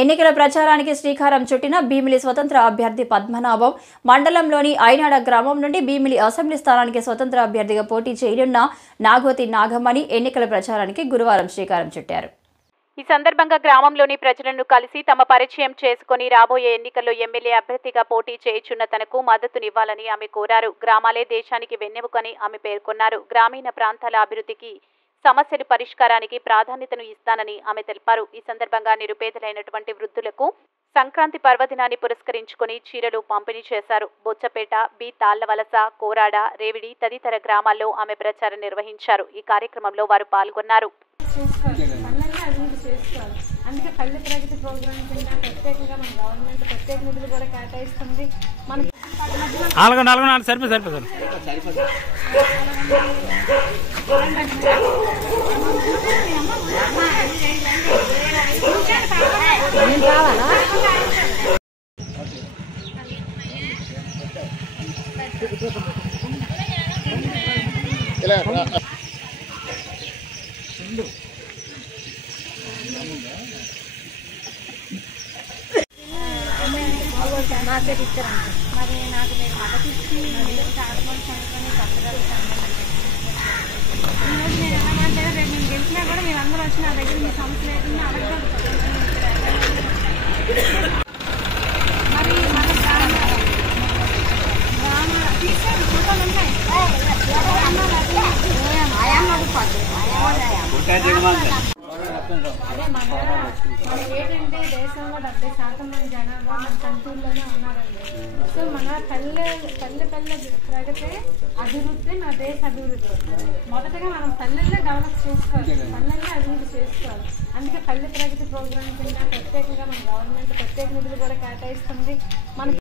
ఎన్నికల ప్రచారానికి శ్రీకారం చుట్టిన భీమిలి స్వతంత్ర అభ్యర్థి పద్మనాభం మండలంలోని ఐనాడ గ్రామం నుండి భీమిలి అసెంబ్లీ స్థానానికి స్వతంత్ర అభ్యర్థిగా పోటీ చేయనున్న నాగవతి నాగమణి ఎన్నికల ప్రచారానికి గురువారం శ్రీకారం చుట్టారు. ఈ సందర్భంగా గ్రామంలోని ప్రజలను కలిసి తమ పరిచయం చేసుకుని రాబోయే ఎన్నికల్లో ఎమ్మెల్యే అభ్యర్థిగా పోటీ చేయుచున్న తనకు మద్దతునివ్వాలని ఆమె కోరారు. గ్రామాలే దేశానికి వెన్నెముకని ఆమె పేర్కొన్నారు. గ్రామీణ ప్రాంతాల అభివృద్ధికి సమస్యల పరిష్కారానికి ప్రాధాన్యతను ఇస్తానని ఆమె తెలిపారు. ఈ సందర్భంగా నిరుపేదలైనటువంటి వృద్ధులకు సంక్రాంతి పర్వదినాన్ని పురస్కరించుకుని చీరలు పంపిణీ చేశారు. బొచ్చపేట, బి తాళ్లవలస, కోరాడ, రేవిడి తదితర గ్రామాల్లో ఆమె ప్రచారం నిర్వహించారు. ఈ కార్యక్రమంలో వారు పాల్గొన్నారు. అందుకే పల్లె ప్రగతి ప్రోగ్రామ్ కింద ప్రత్యేకంగా మన గవర్నమెంట్ ప్రత్యేక నిధులు కూడా కేటాయిస్తుంది. మనకి నాకే ఇచ్చారంట. మరి నాకు మీరు మద్దతు ఇచ్చి చాలా మంది చదువుకొని కట్టగలుగుతాను. ఈరోజు నేను ఏమంటే రేపు నేను గెలిచినా కూడా మీరు అందరూ వచ్చి నా దగ్గర మీ సమస్య లేకుండా అడగగలుగుతాను. మరి మన ఫోటోలు ఉన్నాయి. అదే మనకి ఏంటంటే దేశంలో 70% మంది జనాభా మన కంట్రీలోనే ఉన్నారండి. సో మన పల్లె ప్రగతి అభివృద్ధి మన దేశ అభివృద్ధి. మొదటగా మనం పల్లెల్లో డెవలప్ చేసుకోవాలి, పల్లెల్లో అభివృద్ధి చేసుకోవాలి. అందుకే పల్లె ప్రగతి ప్రోగ్రామ్ కింద ప్రత్యేకంగా మన గవర్నమెంట్ ప్రత్యేక నిధులు కూడా కేటాయిస్తుంది. మనకి